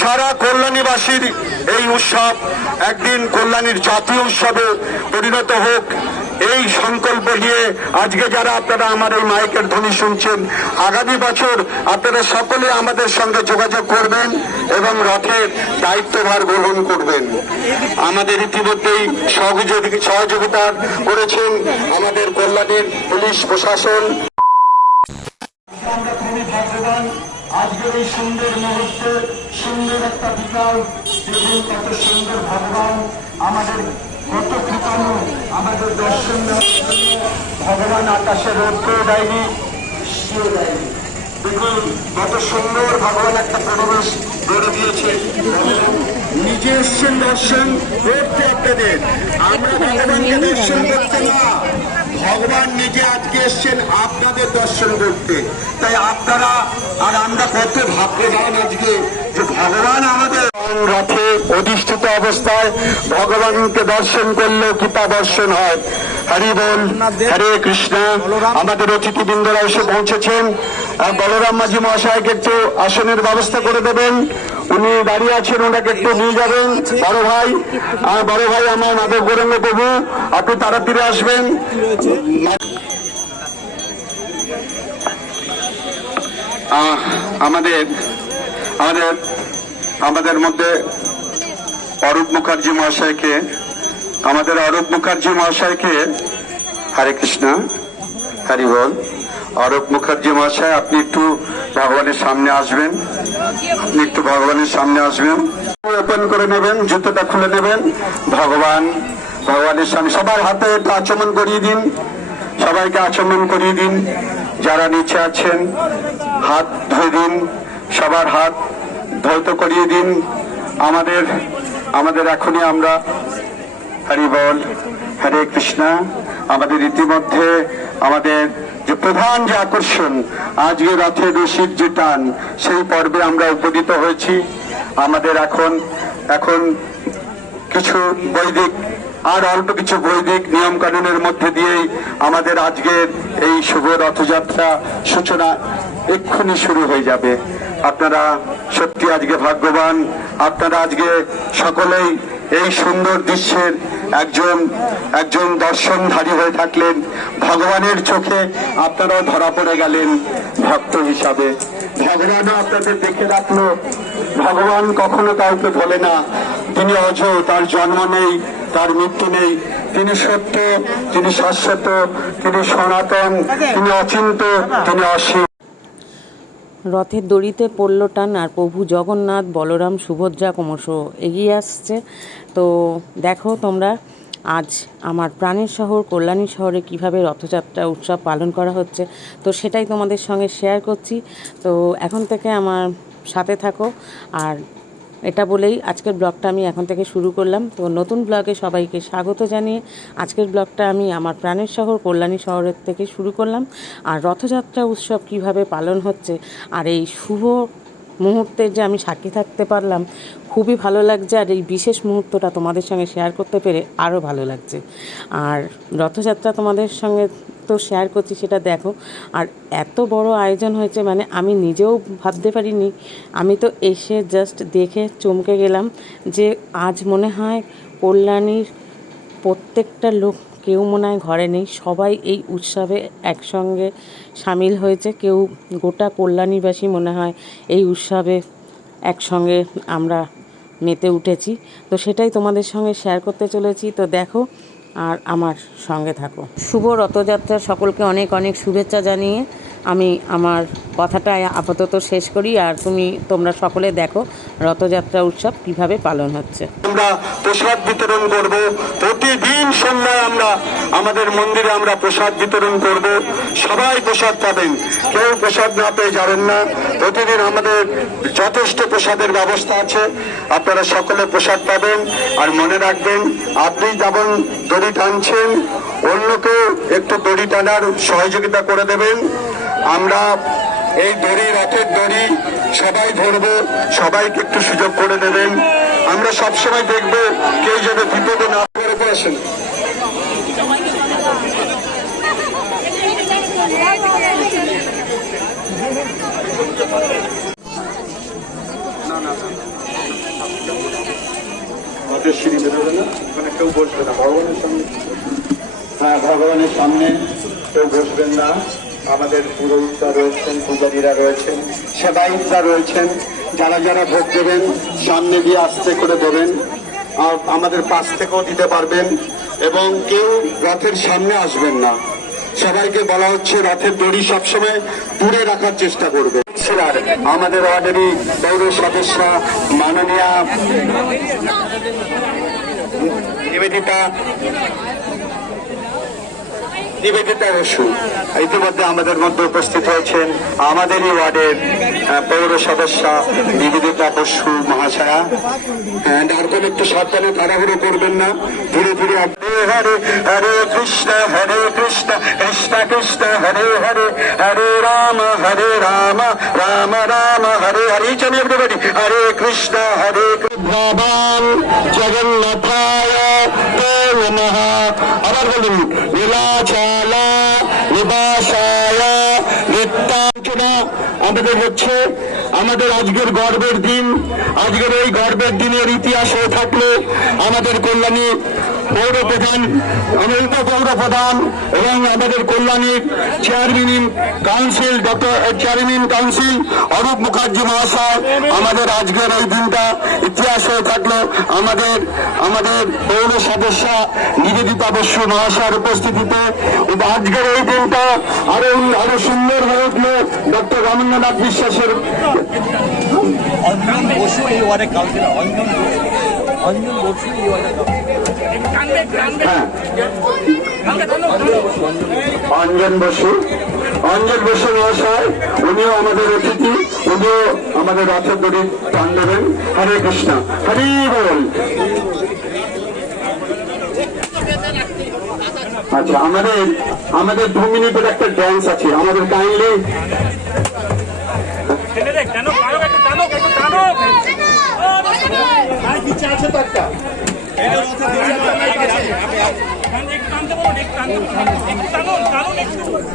সারা কল্যাণীবাসীর এই উৎসব একদিন কল্যাণীর জাতীয় উৎসবে পরিণত হোক, এই সংকল্প নিয়ে আজকে যারা আপনারা আমার এই মাইকের ধ্বনি শুনছেন, আগামী বছর আপনারা সকলে আমাদের সঙ্গে যোগাযোগ করবেন এবং রথের দায়িত্বভার গ্রহণ করবেন। আমাদের ইতিমধ্যেই সহযোগিতা করেছেন আমাদের কল্যাণীর পুলিশ প্রশাসন। আমরা খুবই ভাগ্যবান আজকের এই সুন্দর মুহূর্তে, সুন্দর একটা বিকাল। দেখুন কত সুন্দর ভগবান আমাদের, কত কৃতজ্ঞ আমাদের দর্শন ভগবান আকাশে রৌদ্র দেয়নি, বৃষ্টিও দেয়নি। দেখুন কত সুন্দর ভগবান একটা পরিবেশ গড়ে দিয়েছে। নিজে এসছেন দর্শন করতে আপনাদের, আমরা ভগবানকে দর্শন করতে না, ভগবান নিজে আজকে এসছেন আপনাদের দর্শন করতে। তাই আপনারা আর আমরা কত ভাগ্যবান আজকে যে ভগবান আমাদের রথে অধিষ্ঠিত অবস্থায় ভগবানকে দর্শন করলেও কৃপা দর্শন হয়। হরি বল, হরে কৃষ্ণ। আমাদের অতিথিবৃন্দরা এসে পৌঁছেছেন। বলরাম মাঝি মহাশয়কে একটু আসনের ব্যবস্থা করে দেবেন, উনি দাঁড়িয়ে আছেন, ওনাকে একটু নিয়ে যাবেন। বড় ভাই আমার মাধব গৌরাঙ্গ প্রভু, একটু তাড়াতাড়ি আসবেন। আমাদের মধ্যে অরূপ মুখার্জি মহাশয়কে, হরে কৃষ্ণ, হরি বল। অরূপ মুখার্জি মহাশয়, আপনি একটু ভগবানের সামনে আসবেন, ওপেন করে নেবেন, জুতোটা খুলে নেবেন। ভগবানের সামনে সবার হাতে একটু আচমন করিয়ে দিন, সবাইকে আচমন করিয়ে দিন। যারা নিচে আছেন হাত ধুয়ে দিন, সবার হাত ধৌত করিয়ে দিন। আমাদের এখনই আমরা হরি বল, হরে কৃষ্ণ। আমাদের ইতিমধ্যে আমাদের যে প্রধান যে আকর্ষণ আজকে রথের রশির যে টান, সেই পর্বে আমরা উপনীত হয়েছি। আমাদের এখন কিছু বৈদিক, আর অল্প কিছু বৈদিক নিয়ম কানুনের মধ্যে দিয়েই আমাদের আজকের এই শুভ রথযাত্রা সূচনা এক্ষুনি শুরু হয়ে যাবে। আপনারা সত্যি আজকে ভাগ্যবান, আপনারা আজকে সকলেই এই সুন্দর দৃশ্যের একজন দর্শনধারী হয়ে থাকলেন। ভগবানের চোখে আপনারাও ধরা পড়ে গেলেন ভক্ত হিসাবে। ভগবানও আপনাদের দেখে রাখলো। ভগবান কখনো কাউকে বলে না তিনি অজ, তার জন্ম নেই, তার মৃত্যু নেই। তিনি সত্য, তিনি শাশ্বত, তিনি সনাতন, তিনি অচিন্ত, তিনি অসীম। রথের দড়িতে পড়ল টান, আর প্রভু জগন্নাথ, বলরাম, সুভদ্রা ক্রমশ এগিয়ে আসছে। তো দেখো তোমরা আজ আমার প্রাণের শহর কল্যাণী শহরে কিভাবে রথযাত্রা উৎসব পালন করা হচ্ছে, তো সেটাই তোমাদের সঙ্গে শেয়ার করছি। তো এখন থেকে আমার সাথে থাকো। আর এটা বলেই আজকের ব্লগটা আমি এখন থেকে শুরু করলাম। তো নতুন ব্লগে সবাইকে স্বাগত জানিয়ে আজকের ব্লগটা আমি আমার প্রাণের শহর কল্যাণী শহরের থেকে শুরু করলাম। আর রথযাত্রা উৎসব কিভাবে পালন হচ্ছে আর এই শুভ মুহূর্তের যে আমি সাক্ষী থাকতে পারলাম, খুবই ভালো লাগছে। আর এই বিশেষ মুহূর্তটা তোমাদের সঙ্গে শেয়ার করতে পেরে আরও ভালো লাগছে। আর রথযাত্রা তোমাদের সঙ্গে তো শেয়ার করছি, সেটা দেখো। আর এত বড় আয়োজন হয়েছে, মানে আমি নিজেও ভাবতে পারিনি। আমি তো এসে জাস্ট দেখে চমকে গেলাম যে আজ মনে হয় কল্যাণীর প্রত্যেকটা লোক, কেউ মনে হয় ঘরে নেই, সবাই এই উৎসবে একসঙ্গে সামিল হয়েছে। কেউ গোটা কল্যাণীবাসী মনে হয় এই উৎসবে একসঙ্গে আমরা মেতে উঠেছি। তো সেটাই তোমাদের সঙ্গে শেয়ার করতে চলেছি। তো দেখো আর আমার সঙ্গে থাকো। শুভ রথযাত্রা সকলকে অনেক অনেক শুভেচ্ছা জানিয়ে আমি আমার কথাটা আপাতত শেষ করি। আর তোমরা সকলে দেখো রথযাত্রা উৎসব কিভাবে পালন হচ্ছে। আমরা প্রসাদ বিতরণ করব, প্রতিদিন সন্ধ্যায় আমরা আমাদের মন্দিরে আমরা প্রসাদ বিতরণ করব। সবাই প্রসাদ পাবেন, কেউ প্রসাদ না পেয়ে যাবেন না। প্রতিদিন আমাদের যথেষ্ট প্রসাদের ব্যবস্থা আছে, আপনারা সকলে প্রসাদ পাবেন। আর মনে রাখবেন, আপনি যেমন দড়ি টানছেন, অন্যকেও একটু দড়ি টানার সহযোগিতা করে দেবেন। আমরা এই দড়ি, রথের দড়ি সবাই ধরবো, সবাইকে একটু সুযোগ করে দেবেন। আমরা সবসময় দেখবো কেউ যেন বিপদে না পড়ে। আসেন আমাদের সিঁড়ি বেরোবে না, ওখানে কেউ বসবে না ভগবানের সামনে। হ্যাঁ, ভগবানের সামনে কেউ বসবেন না। আমাদের পুরোহিতরা রয়েছেন, পূজারীরা রয়েছেন, সেবায়িতরা রয়েছেন, যারা যারা ভোগ দেবেন সামনে দিয়ে আস্তে করে দেবেন। আর আমাদের পাশ থেকেও দিতে পারবেন। এবং কেউ রথের সামনে আসবেন না। সবাইকে বলা হচ্ছে রথের দড়ি সবসময় দূরে রাখার চেষ্টা করবে। আমাদের ওয়ার্ডেরই পৌর সদস্য মাননীয়া নিবেদিতা বসু ইতিমধ্যে আমাদের মধ্যে উপস্থিত হয়েছেন। আমাদেরই ওয়ার্ডের পৌর সদস্য নিবেদিতা বসু মহাশয়া। আর কোন একটু সাবধানে তাড়াহুড়ো করবেন না, ধীরে ধীরে। হরে হরে কৃষ্ণ কৃষ্ণ কৃষ্ণ হরে হরে, হরে রাম রাম রাম হরে হরে। চলে এভরিবডি, হরে কৃষ্ণ ভগবান জগন্নাথায় নমঃ। আবার বলুন, নীলাচলা নিবাসায় নিত্যাঞ্চনা। আমাদের হচ্ছে আমাদের আজকের গর্বের দিন। আজকের এই গর্বের দিনের ইতিহাস হয়ে থাকলে আমাদের কল্যাণী পৌর প্রধান, পৌর প্রধান এবং আমাদের কল্যাণীর chairman council chairman council Arup Mukherjee মহাশয়, আমাদের আজকের এই দিনটা ইতিহাস হয়ে থাকলো আমাদের পৌর সদস্য নিবেদিতা বসু মহাশয়ের উপস্থিতিতে আজকের এই দিনটা আরো সুন্দর হয়ে উঠলো ডক্টর রবীন্দ্রনাথ বিশ্বাসের। অঞ্জন বসু এই ওয়ার্ডের কাউন্সিলর, অঞ্জন বসু এই ওয়ার্ডের অঞ্জন বসু মহাশয়, উনিও আমাদের অতিথি, উনিও আমাদের রথের দড়ি টান দেবেন। হরে কৃষ্ণ, হরি বল। আচ্ছা, আমাদের 2 মিনিটের একটা ড্যান্স আছে, আমাদের কাইন্ডলি আছে তো একটা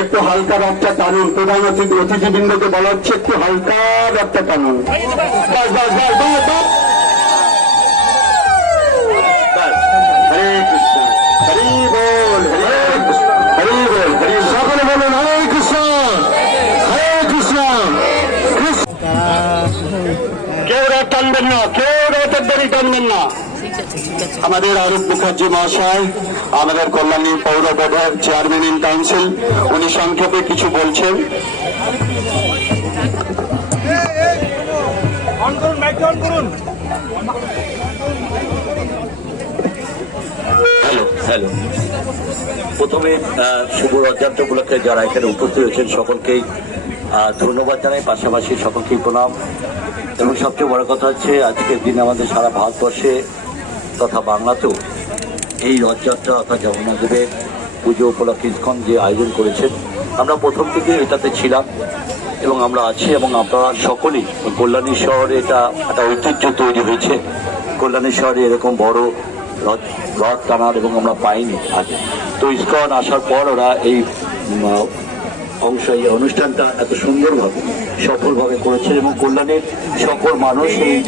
একটু হালকা রথটা টানুন। প্রধান অতিথিবৃন্দকে বলা হচ্ছে একটু হালকা রথটা টানুন। বাস বাস বাস বাস বাস। হরে কৃষ্ণ, হরি বল, হরে কৃষ্ণ, হরি বল, হরি। সকলে বলুন হরে কৃষ্ণ, হরে কৃষ্ণ। কেউ রথ টানবেন না, কেউ রথের দড়ি টানবেন না। আমাদের অরূপ মুখার্জি মহাশয়, আমাদের কল্যাণী পৌর বোর্ডের চেয়ারম্যান ইন কাউন্সিল, উনি সংক্ষেপে কিছু বলছেন। হ্যালো, প্রথমে শুভ রথযাত্রা উপলক্ষে যারা এখানে উপস্থিত হয়েছেন সকলকেই ধন্যবাদ জানাই, পাশাপাশি সকলকেই প্রণাম। এবং সবচেয়ে বড় কথা হচ্ছে আজকের দিন আমাদের সারা ভারতবর্ষে তথা বাংলাতেও এই রথযাত্রা অর্থাৎ জগন্নাথদেবের পুজো উপলক্ষে ইসকন যে আয়োজন করেছেন, আমরা প্রথম থেকে এটাতে ছিলাম এবং আমরা আছি। এবং আপনারা সকলেই কল্যাণী শহরে এটা একটা ঐতিহ্য তৈরি হয়েছে। কল্যাণী শহরে এরকম বড় রথ টানার এবং আমরা পাইনি আগে। তো ইসকন আসার পর ওরা এই এই অনুষ্ঠানটা এত সুন্দরভাবে সফলভাবে করেছেন এবং কল্যাণীর সকল মানুষ এই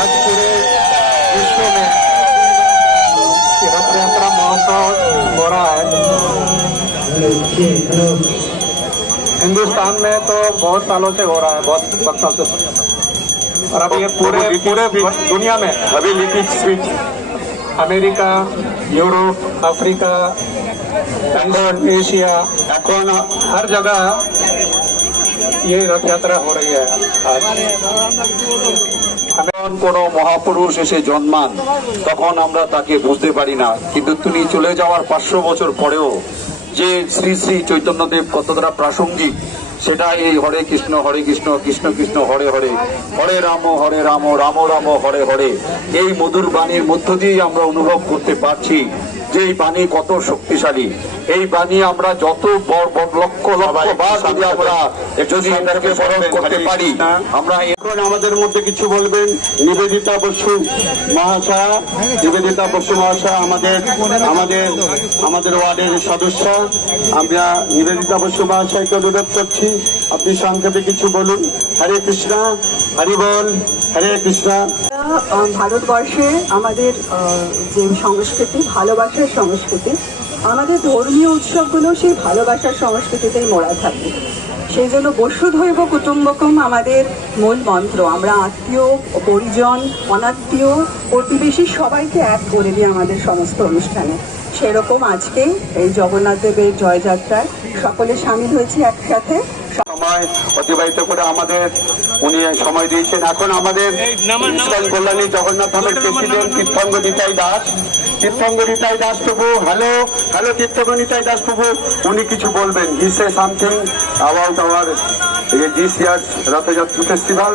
आज पूरे विश्व में रथ यात्रा महोत्सव हो रहा है। हिंदुस्तान में तो बहुत सालों से हो रहा है, बहुत वक्तों से, और अब ये पूरे दुनिया में अभी लिखित स्विच अमेरिका, यूरोप, अफ्रीका, एशिया, हर जगह ये रथ यात्रा हो रही है आज। কোন মহাপুরুষ এসে জন্মান তখন আমরা তাকে বুঝতে পারি না, কিন্তু তিনি চলে যাওয়ার 500 বছর পরেও যে শ্রী শ্রী চৈতন্যদেব কতটা প্রাসঙ্গিক সেটা এই হরে কৃষ্ণ কৃষ্ণ কৃষ্ণ হরে হরে, হরে রাম রাম রাম হরে হরে, এই মধুর বাণীর মধ্য দিয়েই আমরা অনুভব করতে পারছি যে এই বাণী কত শক্তিশালী। এই বাণী আমরা যত লক্ষ লক্ষ বার যদি আমরা যদি এটাকে বরণ করতে পারি, আমরা এখন আমাদের মধ্যে কিছু বলবেন নিবেদিতা বসু মহাশয়া। নিবেদিতা বসু মহাশয়া আমাদের ওয়ার্ডের সদস্য। আমরা নিবেদিতা বসু মহাশয়কে অনুরোধ করছি, আপনি সংক্ষেপে কিছু বলুন। হরে কৃষ্ণ, হরি বল, হরে কৃষ্ণ। ভারতবর্ষে আমাদের যে সংস্কৃতি, ভালোবাসার সংস্কৃতি, আমাদের ধর্মীয় উৎসবগুলো সেই ভালোবাসার সংস্কৃতিতেই মোড়া থাকে। সেই জন্য বসুধৈব কুটুম্বকম আমাদের মূল মন্ত্র। আমরা আত্মীয়, পরিজন, অনাত্মীয়, প্রতিবেশী সবাইকে এক করে দিই আমাদের সমস্ত অনুষ্ঠানে। সেরকম আজকে এই জগন্নাথ দেবের জয়যাত্রায় সকলে সামিল হয়েছে একসাথে। সময় অতিবাহিত করে আমাদের উনি সময় দিয়েছেন। এখন আমাদের ইস্কন কল্যাণী জগন্নাথ ধামের president Tirthanga Nitai Das, Tirthanga Nitai Das Prabhu. Hello hello Tirthanga Nitai Das Prabhu, উনি কিছু বলবেন। He say something about our this year's Rathayatra festival.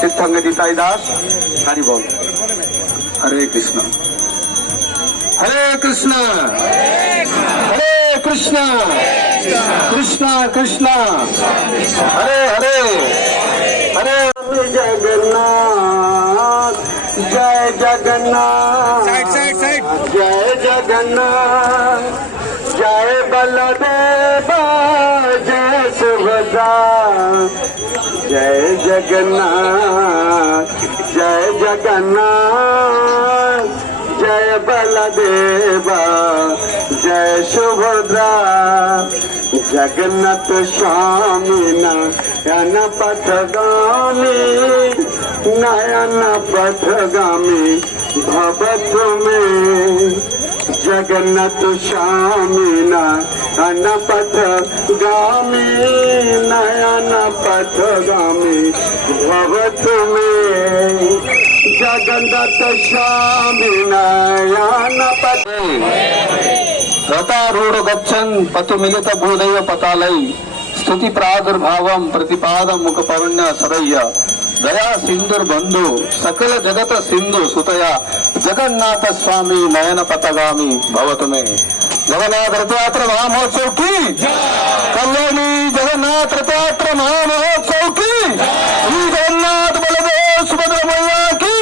Tirthanga Nitai Das, Hari বল। হরে কৃষ্ণ, হরে কৃষ্ণ, হরে কৃষ্ণ, কৃষ্ণ কৃষ্ণ, হরে হরে, হরে জগন্নাথ, জয় জগন্নাথ, জয় জগন্নাথ, জয় বলদেব, জয় সুভদ্রা, জয় জগন্নাথ, জয় জগন্নাথ, জয় বলদেবা, জয় সুভদ্রা, জগন্নাথ স্বামী নয়ন পথগামী, নয়ন পথগামী ভব তুমি। জগন্নাথ স্বামী নয়ন পথগামী, নয়ন পথগামী ভব তুমি। জগন্নাথ স্বামী নয়ন পথ। रथारूढ़ गच्छन् पतु मिलित भूदैव पतालै, स्तुति प्रादुर्भावं प्रतिपादं मुखपवन्य सदय्य, दया सिंधुर्बंधु सकल जगत सिंधु सुतया, जगन्नाथ स्वामी नयन पथगामी भवतु मे। जगन्नाथ रथयात्रा महामहोत्सव की कल्याणी, जगन्नाथ रथयात्रा महामहोत्सव की, श्री जगन्नाथ बलदेव सुभद्रा मैया की।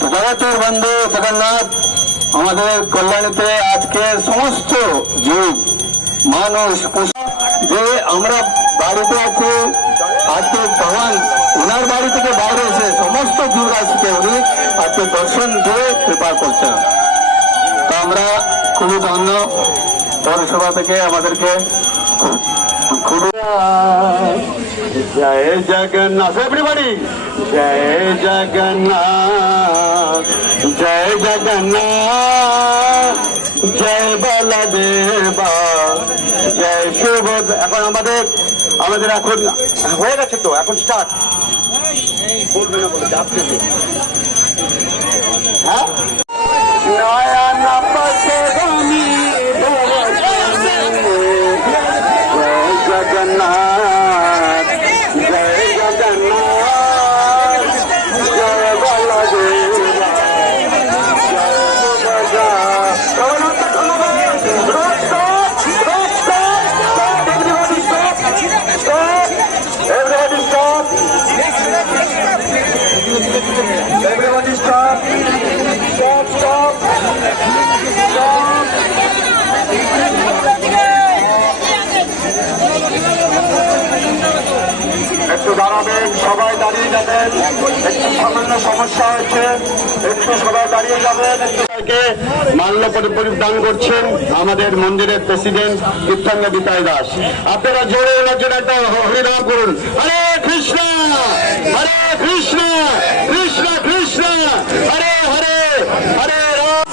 तो जगतेर बंधु जगन्नाथ আমাদের কল্যাণীতে আজকে সমস্ত যুগ মানুষ যে আমরা বাড়িতে আছি, আজকে ভগবান ওনার বাড়ি থেকে বাইরে এসে সমস্ত যুগ আজকে উনি আজকে দর্শন দিয়ে কৃপা করছেন। তো আমরা খুবই ধন্য পৌরসভা থেকে আমাদেরকে খুবই জয় জগন্নাথ, এভরিবডি জয় জগন্নাথ, জয় জগন্নাথ, জয় বলদেবা, জয় সুভদ্রা। এখন আমাদের এখন হয়ে গেছে, তো এখন স্টার্ট বলবে না বলে যাচ্ছে। হ্যাঁ, নয়ন পথগামী জয় জগন্নাথ, জয় জগন্নাথ, জয় বলদেবা, জয় Subhadra. Everybody stop! Everybody stop! Stop, stop! Stop! একটু দাঁড়াবেন, সবাই দাঁড়িয়ে যাবেন। একটু সামান্য সমস্যা হয়েছে, একটু সবাই দাঁড়িয়ে যাবেন। মাল্য পরিধান করছেন আমাদের মন্দিরের প্রেসিডেন্ট তীর্থঙ্গ নিতাই দাস। আপনারা জোরে ওনার জন্য একটা হরিনাম করুন। হরে কৃষ্ণ, হরে কৃষ্ণ, কৃষ্ণ কৃষ্ণ, হরে হরে, হরে রাম।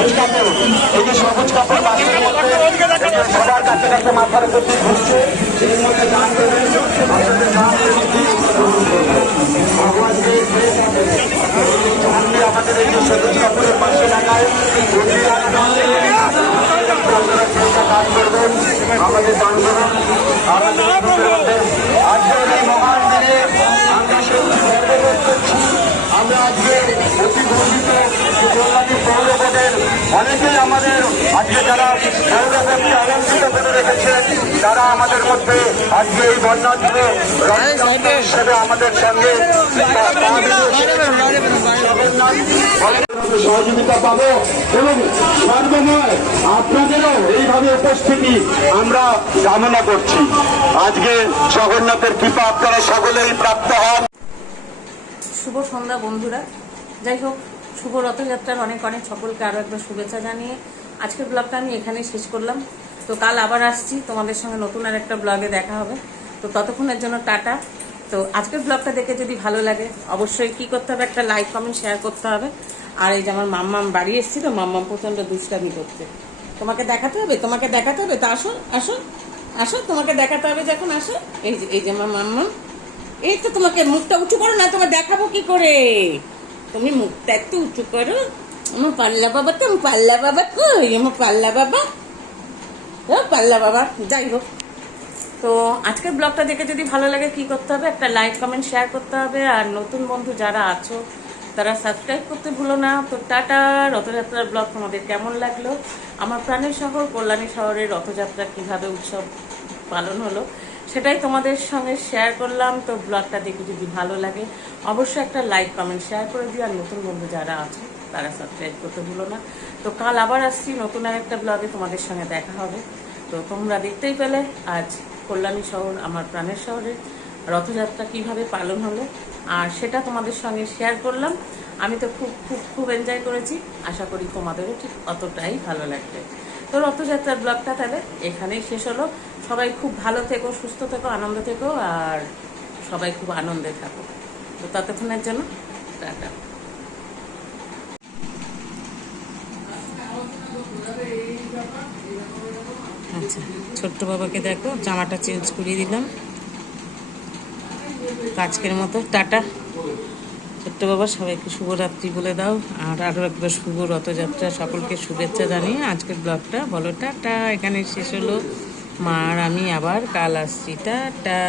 সবুজ কাপড়, এই যে সবুজ কাপড় বাসের মধ্যে সবার কাছে কাছে মাথার উপর দিয়ে ঘুরছে, এর মধ্যে দান করবেন, আসলে দান ভগবানকে আমাদের এই যে সবুজ কাপড়ের পাশে লাগায় দান করবেন, আমাদের দান করুন। আমাদের আজকের এই মহান দিনে আমরা সত্যি গর্ববোধ করছি। আমরা আজকে অতি গর্বিত কল্যাণী পৌর বোর্ডের অনেকেই আমাদের আজকে যারা পৌরবোর্ডকে অলঙ্কৃত করে রেখেছেন, তারা আমাদের মধ্যে আজকে এই বর্ণাঢ্য হিসেবে আমাদের সঙ্গে সহযোগিতা পাবো এবং সর্বময় আপনাদেরও এইভাবে উপস্থিতি আমরা কামনা করছি। আজকে জগন্নাথের কৃপা আপনারা সকলেই প্রাপ্ত হন। শুভ সন্ধ্যা বন্ধুরা, যাই হোক শুভ রথযাত্রার অনেক অনেক সকলকে আরও একবার শুভেচ্ছা জানিয়ে আজকের ব্লগটা আমি এখানেই শেষ করলাম। তো কাল আবার আসছি, তোমাদের সঙ্গে নতুন আর একটা ব্লগে দেখা হবে। তো ততক্ষণের জন্য টাটা। তো আজকের ব্লগটা দেখে যদি ভালো লাগে অবশ্যই কি করতে হবে, একটা লাইক কমেন্ট শেয়ার করতে হবে। আর এই যে আমার মাম্মাম বাড়ি এসেছি, তো মাম্মাম প্রচণ্ড দুষ্টামি করছে, তোমাকে দেখাতে হবে তো আসো আসো আসো, তোমাকে দেখাতে হবে যখন আসো। এই যে আমার মাম্মাম, এই তো তোমাকে মুখটা উঁচু করো না, তোমার দেখাবো কি করে, তুমি মুখটা একটু উঁচু করো। আমার পাল্লা বাবা তো, পাল্লা বাবা কই, আমার পাল্লা বাবা, ও পাল্লা বাবা। যাই হোক, তো আজকের ব্লগটা দেখে যদি ভালো লাগে কি করতে হবে, একটা লাইক কমেন্ট শেয়ার করতে হবে। আর নতুন বন্ধু যারা আছো তারা সাবস্ক্রাইব করতে ভুলো না। তো টাটা। রথযাত্রার ব্লগ তোমাদের কেমন লাগলো, আমার প্রাণের শহর কল্যাণী শহরের রথযাত্রা কিভাবে উৎসব পালন হলো সেটাই তোমাদের সঙ্গে শেয়ার করলাম। তো ব্লগটা দেখে যদি ভালো লাগে অবশ্যই একটা লাইক কমেন্ট শেয়ার করে দিও। আর নতুন বন্ধু যারা আছে তারা সাবস্ক্রাইব করতে ভুলো না। তো কাল আবার আসছি নতুন আর একটা ব্লগে, তোমাদের সঙ্গে দেখা হবে। তো তোমরা দেখতেই পেলে আজ কল্যাণী শহর আমার প্রাণের শহরে রথযাত্রা কিভাবে পালন হলো, আর সেটা তোমাদের সঙ্গে শেয়ার করলাম। আমি তো খুব খুব খুব এনজয় করেছি, আশা করি তোমাদেরও ঠিক অতটাই ভালো লাগবে। তো রথযাত্রার ব্লগটা তাহলে এখানেই শেষ হলো। সবাই খুব ভালো থেকো, সুস্থ থেকো, আনন্দ থেকো, আর সবাই খুব আনন্দে থাকো। তো ততক্ষণের জন্য টাটা। আচ্ছা, ছোট্ট বাবাকে দেখো, জামাটা চেঞ্জ করিয়ে দিলাম আজকের মতো। টাটা ছোট্ট বাবা, সবাইকে শুভরাত্রি বলে দাও। আর আরও একবার শুভ রথযাত্রা, সকলকে শুভেচ্ছা জানিয়ে আজকের ব্লগটা বলো টাটা, এখানে শেষ হলো। মা আর আমি আবার কাল আসছি। টাটা।